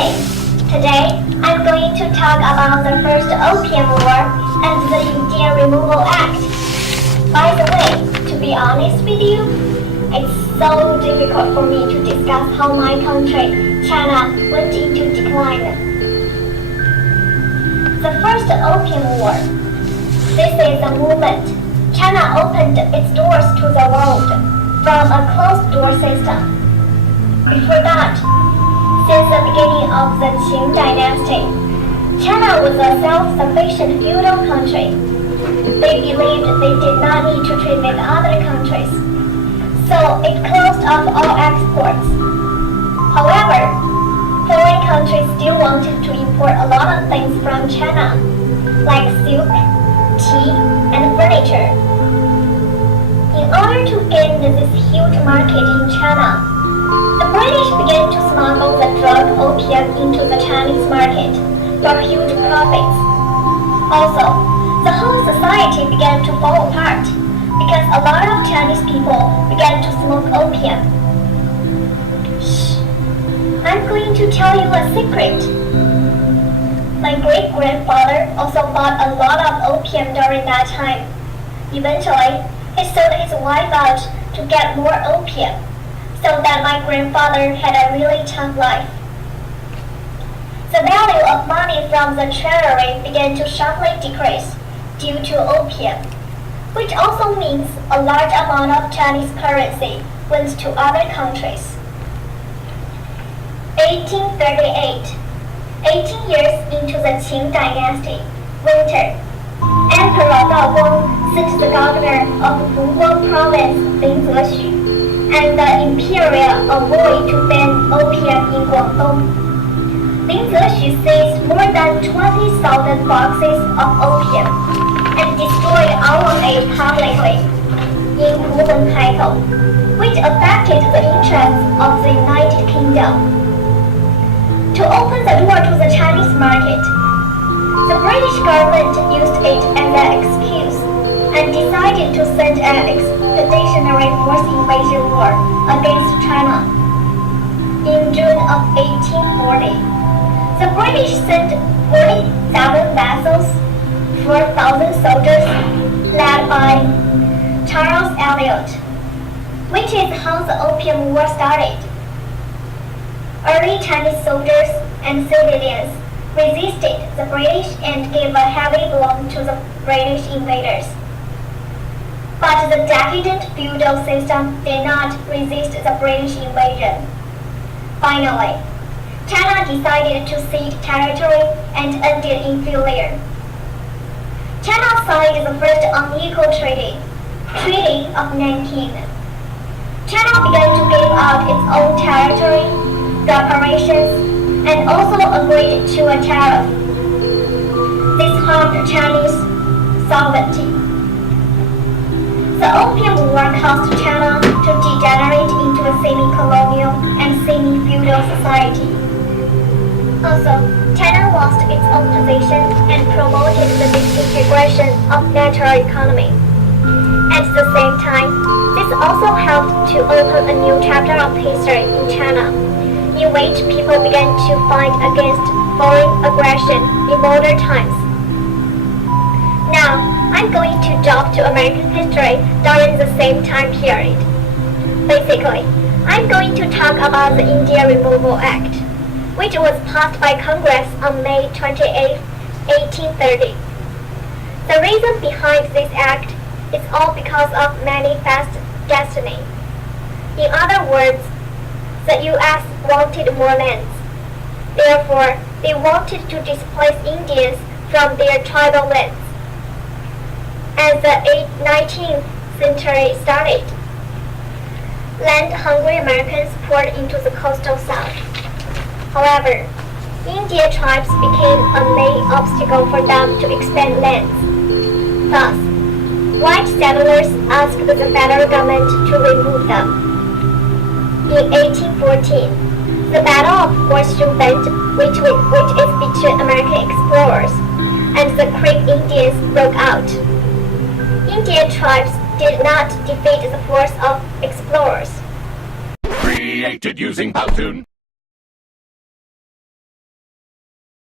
Hey, today I'm going to talk about the first Opium War and the Indian Removal Act. By the way, to be honest with you, it's so difficult for me to discuss how my country, China, went into decline. The first Opium War. This is a movement. China opened its doors to the world from a closed-door system. Before that, since the beginning of the Qing dynasty, China was a self-sufficient feudal country. They believed they did not need to trade with other countries, so it closed off all exports. However, foreign countries still wanted to import a lot of things from China, like silk, tea, and furniture. In order to gain this huge market in China, the British began to smuggle the drug opium into the Chinese market for huge profits. Also, the whole society began to fall apart because a lot of Chinese people began to smoke opium. Shh! I'm going to tell you a secret. My great-grandfather also bought a lot of opium during that time. Eventually, he sold his wife out to get more opium, so that my grandfather had a really tough life. The value of money from the treasury began to sharply decrease due to opium, which also means a large amount of Chinese currency went to other countries. 1838, 18 years into the Qing dynasty, winter, Emperor Daogong sent the governor of Fuguo province, Lin Zexu, and the imperial envoy to ban opium in Guangdong. Lin Zexu seized more than 20,000 boxes of opium and destroyed all of it publicly in Hubei, which affected the interests of the United Kingdom. To open the door to the Chinese market, the British government used it as an excuse and decided to send an expeditionary force invasion war against China. In June of 1840, the British sent 47 vessels, 4,000 soldiers, led by Charles Elliot, which is how the Opium War started. Early Chinese soldiers and civilians resisted the British and gave a heavy blow to the British invaders. But the decadent feudal system did not resist the British invasion. Finally, China decided to cede territory and ended in failure. China signed the first unequal treaty, Treaty of Nanking. China began to give out its own territory, reparations, and also agreed to a tariff. This harmed Chinese sovereignty. The Opium War caused China to degenerate into a semi-colonial and semi-feudal society. Also, China lost its own position and promoted the disintegration of natural economy. At the same time, this also helped to open a new chapter of history in China, in which people began to fight against foreign aggression in modern times. Now, I'm going to jump to American history during the same time period. Basically, I'm going to talk about the Indian Removal Act, which was passed by Congress on May 28, 1830. The reason behind this act is all because of manifest destiny. In other words, the U.S. wanted more lands. Therefore, they wanted to displace Indians from their tribal lands. As the 19th century started, land-hungry Americans poured into the coastal south. However, Indian tribes became a main obstacle for them to expand lands. Thus, white settlers asked the federal government to remove them. In 1814, the Battle of Horseshoe Bend, which is between American explorers and the Creek Indians, broke out. Indian tribes did not defeat the force of explorers. Created using Powtoon.